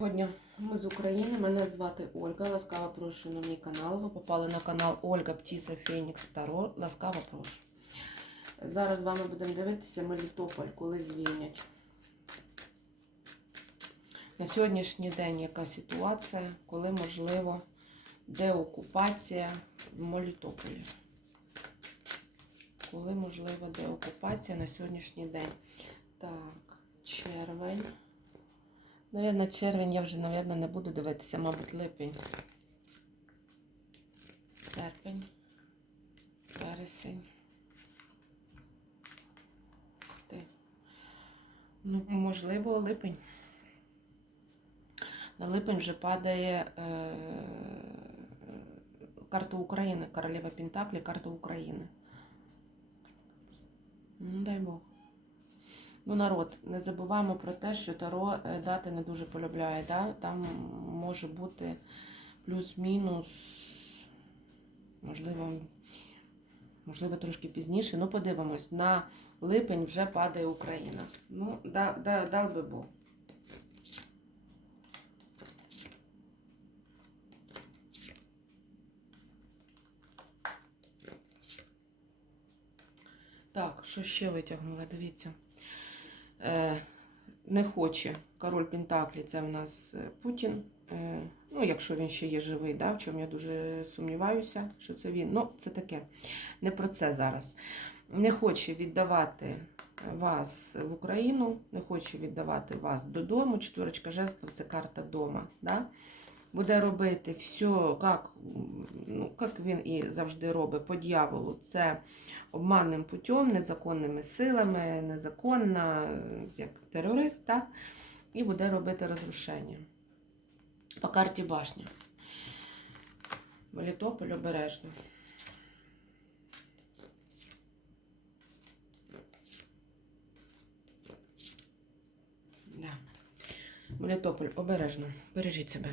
Сьогодні ми з України. Мене звати Ольга. Ласкаво прошу на мій канал. Ви попали на канал Ольга Птиця Фенікс Таро. Ласкаво прошу. Зараз з вами будемо дивитися Мелітополь, коли звільнять. На сьогоднішній день яка ситуація, коли можливо деокупація в Мелітополі. Коли можлива деокупація на сьогоднішній день. Так, червень. Навірно, червень я вже, навірно, не буду дивитися, мабуть, липень. Серпень, вересень. Ти. Ну, можливо, липень. На липень вже падає е, карта України, королева Пентаклі, карта України. Ну, дай Бог. Ну, народ, не забуваємо про те, що Таро е, дати не дуже полюбляє. Да? Там може бути плюс-мінус, можливо, можливо, трошки пізніше. Ну, подивимось, на липень вже падає Україна. Ну, да, да, дав би Бог. Так, що ще витягнула? Дивіться. Е, не хоче король Пентаклі, це в нас е, Путін. Е, ну, якщо він ще є живий, да, в чому я дуже сумніваюся, що це він. Ну, це таке. Не про це зараз. Не хоче віддавати вас в Україну, не хоче віддавати вас додому. Четверочка жестів це карта дома. Да? Буде робити все, як, ну, як він і завжди робить по дьяволу. Це обманним путем, незаконними силами, незаконно, як терорист, так? і буде робити розрушення. По карті башня. Мелітополь обережно. Мелітополь обережно. Бережіть себе.